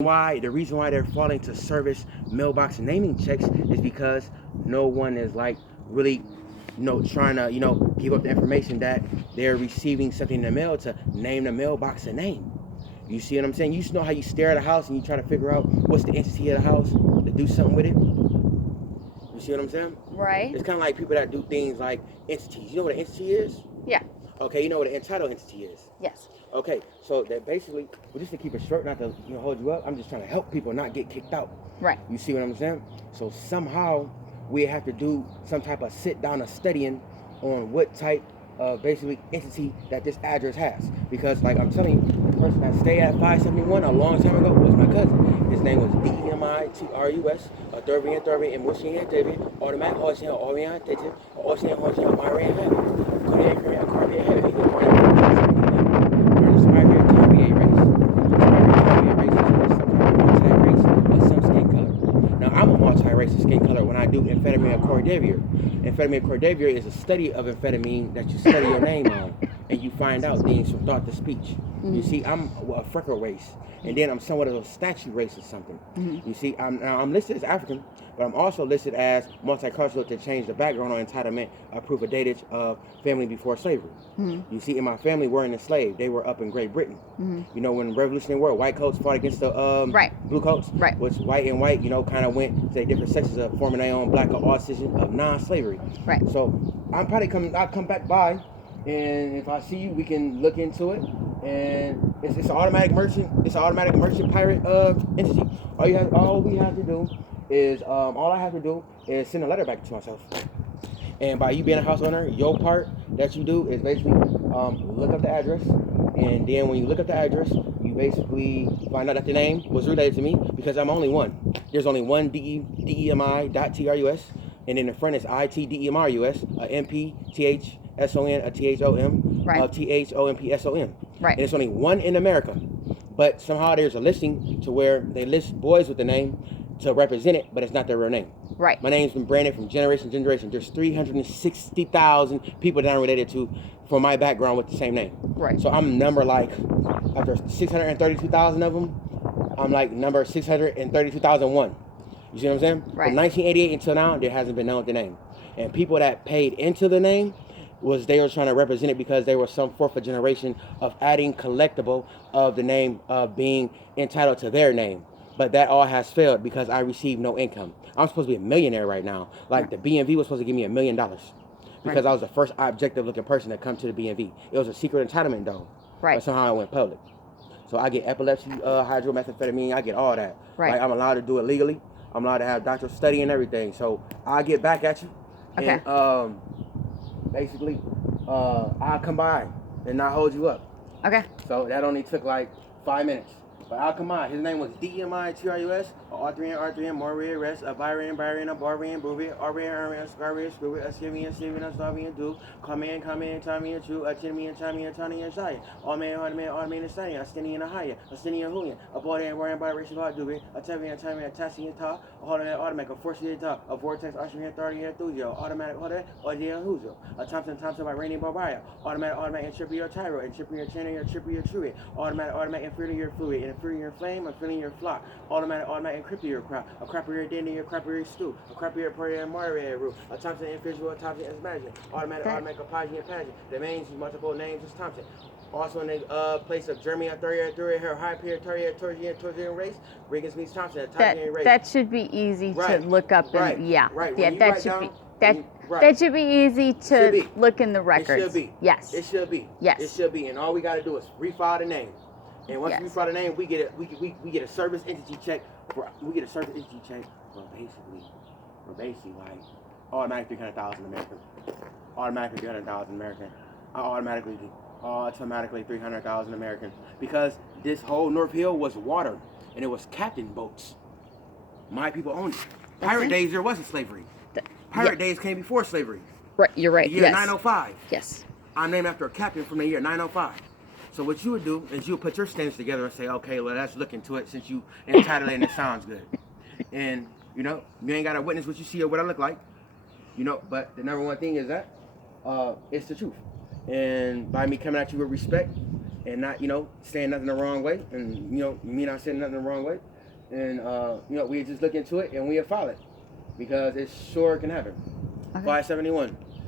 The reason why they're falling to service mailbox naming checks is because no one is like really trying to give up the information that they're receiving something in the mail to name the mailbox a name. You see what I'm saying? You just know how you stare at a house and you try to figure out what's the entity of the house to do something with it. You see what I'm saying? Right. It's kind of like people that do things like entities. You know what an entity is? Yeah. Okay, you know what an entitled entity is? Yes. Okay, so that basically, well, just to keep it short, not to hold you up, I'm just trying to help people not get kicked out. Right. You see what I'm saying? So somehow we have to do some type of sit down of studying on what type of basically entity that this address has. Because like I'm telling you, the person that stayed at 571 a long time ago was my cousin. His name was DEMITRUS, Thurvey and Mushi and David, automatic Ocean, Orient, Ocean, Marian, Korean, Caribbean, Heavy. I'm a multi-racial skin color when I do amphetamine cordivier. Amphetamine cordivier is a study of amphetamine that you study your name on, and you find out things from thought to speech. Mm-hmm. You see, I'm a freckle race, and then I'm somewhat of a statue race or something. Mm-hmm. You see, I'm listed as African, but I'm also listed as multicultural to change the background on entitlement of proof of datage of family before slavery. Mm-hmm. You see, in my family weren't enslaved; they were up in Great Britain. Mm-hmm. You know, when the Revolutionary War, white coats fought against the blue coats, right? Which white and white, kind of went to different sections of forming their own black or all decision of non-slavery. Right. So I'll come back by, and if I see you, we can look into it. And it's an automatic merchant. It's an automatic merchant pirate entity. All we have to do is all I have to do is send a letter back to myself. And by you being a house owner, your part that you do is basically look up the address, and then when you look up the address, you basically find out that the name was related to me because I'm only one. There's only one DEMI.TRUS, and in the front is ITDEMRUS, a MPTHSON, a THOM, right. A THOMPSON. Right. And it's only one in America. But somehow there's a listing to where they list boys with the name to represent it, but it's not their real name. Right. My name's been branded from generation to generation. There's 360,000 people that I'm related to from my background with the same name. Right. So I'm number like, after 632,000 of them, I'm like number 632,001. You see what I'm saying? Right. From 1988 until now, there hasn't been known the name. And people that paid into the name they were trying to represent it because they were some fourth generation of adding collectible of the name of being entitled to their name. But that all has failed because I received no income. I'm supposed to be a millionaire right now. Like the BMV was supposed to give me $1 million because I was the first objective looking person to come to the BMV. It was a secret entitlement though. Right. But somehow it went public. So I get epilepsy, hydromethamphetamine, I get all that. Right. Like I'm allowed to do it legally. I'm allowed to have doctoral study and everything. So I'll get back at you. Okay. And basically, I'll come by and not hold you up. Okay. So that only took like 5 minutes. But I'll come by. His name was DEMITRUS, R3N, Moria, Rest, Byron, Barian, Bruvia, Arian, Scarria, Screw, Steven, Do, come in, Tommy and True, Timmy and Tony and Shia, All Man, and Sunny, a Stinny and a Haya, a Stinny and Julian, a boy and Warren by Rachel Dubi, a Tevi and Tommy and Tassie and Ta, a automatic, a Forciate Ta, a Vortex, Usher and 30 and Thuzio, automatic, or Dia Huzo, a Thompson by Rainy Barbaya, automatic, and Trippier Tyro, and Trippier Channel, and Trippier True, automatic, inferior fluid, and inferior your flame, and filling your flock, automatic, encrypting your crop, a crappier dinner, your crappier stew, a crappier prayer and Mario root, a Thompson individual, a Thompson as magic, automatic, a pageant and pageant. The names use multiple names as Thompson. Also in the place of Germany, her high peer, Torrian race, Regan's meets Thompson, race. That should be easy to look up. Right. Yeah. Right. Yeah. That should be. That should be easy to look in the records. It should be. Yes. It should be. Yes. It should be. And all we got to do is refile the name. And once we file the name, we get a service entity check for basically like automatic 300,000 American, automatically 300,000 American, automatically 300,000 American, because this whole North Hill was water and it was captain boats. My people owned it. Pirate days there wasn't slavery. Pirate days came before slavery. Right, you're right. The year 905. Yes. I'm named after a captain from the year 905. So what you would do is you would put your stamps together and say, okay, well, let's look into it since you entitled it and it sounds good. And, you ain't got to witness what you see or what I look like. But the number one thing is that it's the truth. And by me coming at you with respect and not, saying nothing the wrong way, and, me not saying nothing the wrong way, And you know, we just look into it and we file it because it sure can happen. Okay. 571.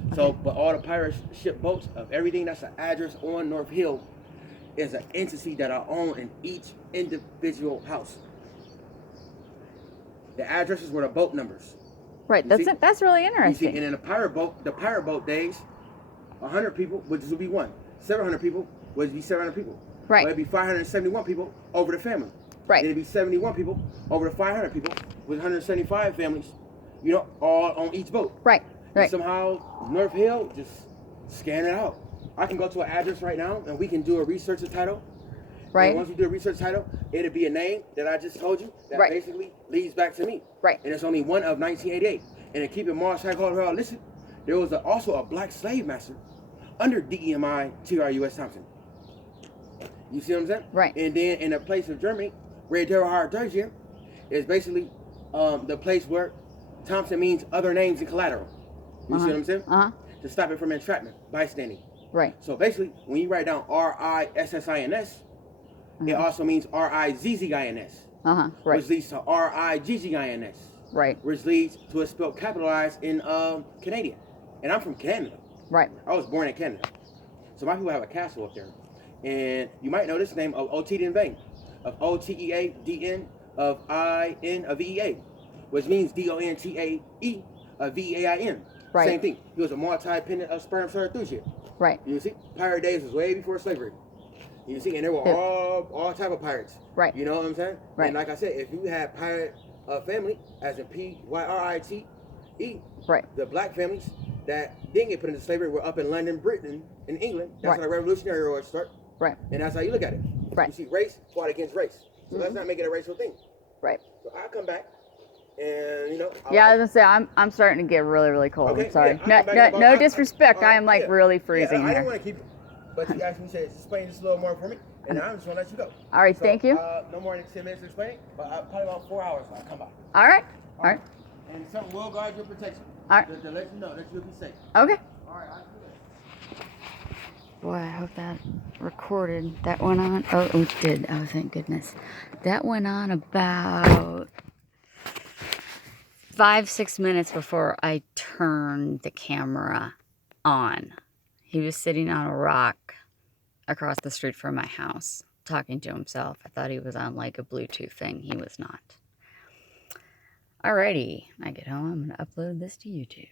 Okay. So, but all the pirate ship boats of everything that's an address on North Hill is an entity that I own in each individual house. The addresses were the boat numbers. Right. That's really interesting. You see, and in the pirate boat days, 100 people would just be one. 700 people would be 700 people. Right. Or it'd be 571 people over the family. Right. It'd be 71 people over the 500 people with 175 families, you know, all on each boat. Right. Right. And somehow North Hill just scan it out. I can go to an address right now and we can do a research title. Right. And once we do a research title, it'll be a name that I just told you that right. basically leads back to me. Right. And it's only one of 1988. And to keep it more psychological, listen, there was also a black slave master under DEMI TRUS Thompson. You see what I'm saying? Right. And then in a place of Germany, Red Terrorhard Deutschland is basically the place where Thompson means other names and collateral. You see what I'm saying? To stop it from entrapment, bystanding. Right. So basically, when you write down RISSINS, it also means RIZZINS. Right. Which leads to RIGGINS. Right. Which leads to a spelled capitalized in Canadian. And I'm from Canada. Right. I was born in Canada. So my people have a castle up there. And you might know this name of Otedan Vein, of OTEADN, of IN, of VEA, which means DONTAE, of VEAIN. Right. Same thing. He was a multi-pendant of sperm surrogate. Right. You see, pirate days was way before slavery. You see, and there were all type of pirates. Right. You know what I'm saying? Right. And like I said, if you had pirate family, as in PYRITE, right. the black families that didn't get put into slavery were up in London, Britain, and England. That's how the Revolutionary Wars start. Right. And that's how you look at it. Right. You see, race fought against race. So let's not make it a racial thing. Right. So I come back, and you know. I was gonna say I'm starting to get really, really cold. Okay, I'm sorry. yeah, No disrespect. I am like really freezing I here. didn't want to keep it, but you asked me to explain this a little more for me, and I'm just gonna let you go. All right. So, Thank you. No more than 10 minutes to explain, but probably about 4 hours when I come by. All right. All right. And something will guard your protection. All right. To let you know that you'll be safe. Okay. All right. I'll do it. Boy, I hope that recorded. That went on. Oh, it did. Oh, thank goodness. That went on about 5-6 minutes before I turned the camera on. He was sitting on a rock across the street from my house, talking to himself. I thought he was on like a Bluetooth thing. He was not. Alrighty. When I get home, I'm going to upload this to YouTube.